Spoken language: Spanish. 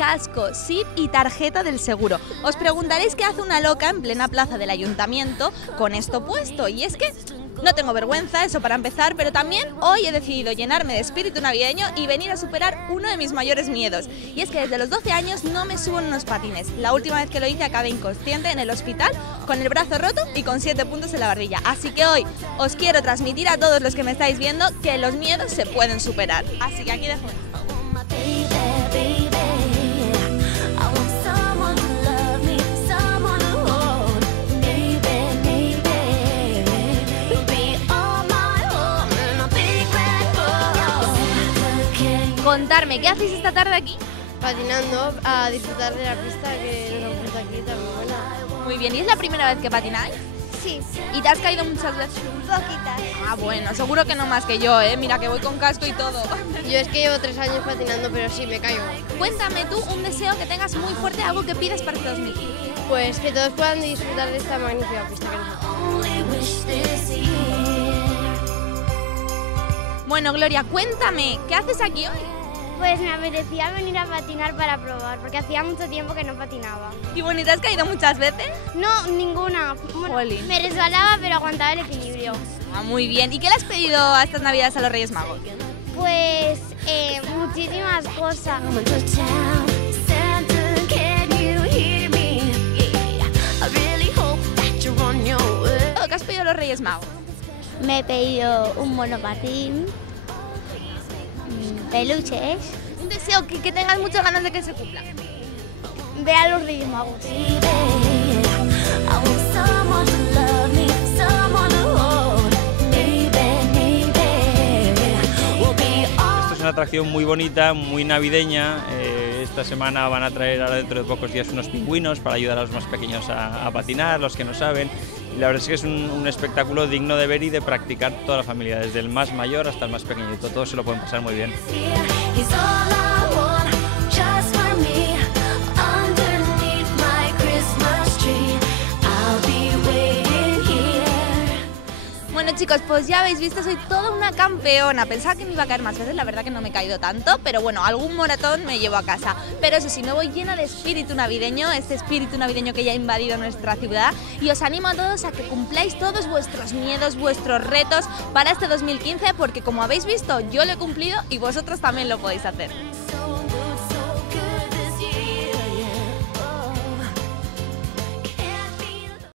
casco, SID y tarjeta del seguro. Os preguntaréis qué hace una loca en plena plaza del ayuntamiento con esto puesto, y es que no tengo vergüenza, eso para empezar, pero también hoy he decidido llenarme de espíritu navideño y venir a superar uno de mis mayores miedos. Y es que desde los 12 años no me subo en unos patines. La última vez que lo hice acabé inconsciente en el hospital, con el brazo roto y con 7 puntos en la barbilla. Así que hoy os quiero transmitir a todos los que me estáis viendo que los miedos se pueden superar. Así que aquí dejo esto. Contarme, ¿qué hacéis esta tarde aquí? Patinando, a disfrutar de la pista que nos gusta aquí también. Buena. Muy bien, ¿y es la primera vez que patináis? Sí, ¿Y te has caído muchas veces? poquitas. Ah, bueno, seguro que no más que yo, ¿eh? Mira que voy con casco y todo. Yo es que llevo 3 años patinando, pero sí, me caigo. Cuéntame tú un deseo que tengas muy fuerte, algo que pides para este 2015. Pues que todos puedan disfrutar de esta magnífica pista que nos gusta. Bueno, Gloria, cuéntame, ¿qué haces aquí hoy? Pues me apetecía venir a patinar para probar, porque hacía mucho tiempo que no patinaba. ¿Y bueno, te has caído muchas veces? No, ninguna. Bueno, Jolín. me resbalaba, pero aguantaba el equilibrio. Ah, muy bien. ¿Y qué le has pedido a estas navidades a los Reyes Magos? Pues muchísimas cosas. ¿Qué has pedido a los Reyes Magos? Me he pedido un monopatín, peluches. Un deseo que tengas muchas ganas de que se cumpla. Ve a los Reyes Magos. Esto es una atracción muy bonita, muy navideña. Esta semana van a traer ahora dentro de pocos días unos pingüinos para ayudar a los más pequeños a patinar, los que no saben. Y la verdad es que es un espectáculo digno de ver y de practicar toda la familia, desde el más mayor hasta el más pequeñito. Todos se lo pueden pasar muy bien. Bueno chicos, pues ya habéis visto, soy toda una campeona. Pensaba que me iba a caer más veces, la verdad que no me he caído tanto, pero bueno, algún moratón me llevo a casa. Pero eso sí, me voy llena de espíritu navideño, este espíritu navideño que ya ha invadido nuestra ciudad, y os animo a todos a que cumpláis todos vuestros miedos, vuestros retos para este 2015, porque como habéis visto, yo lo he cumplido y vosotros también lo podéis hacer.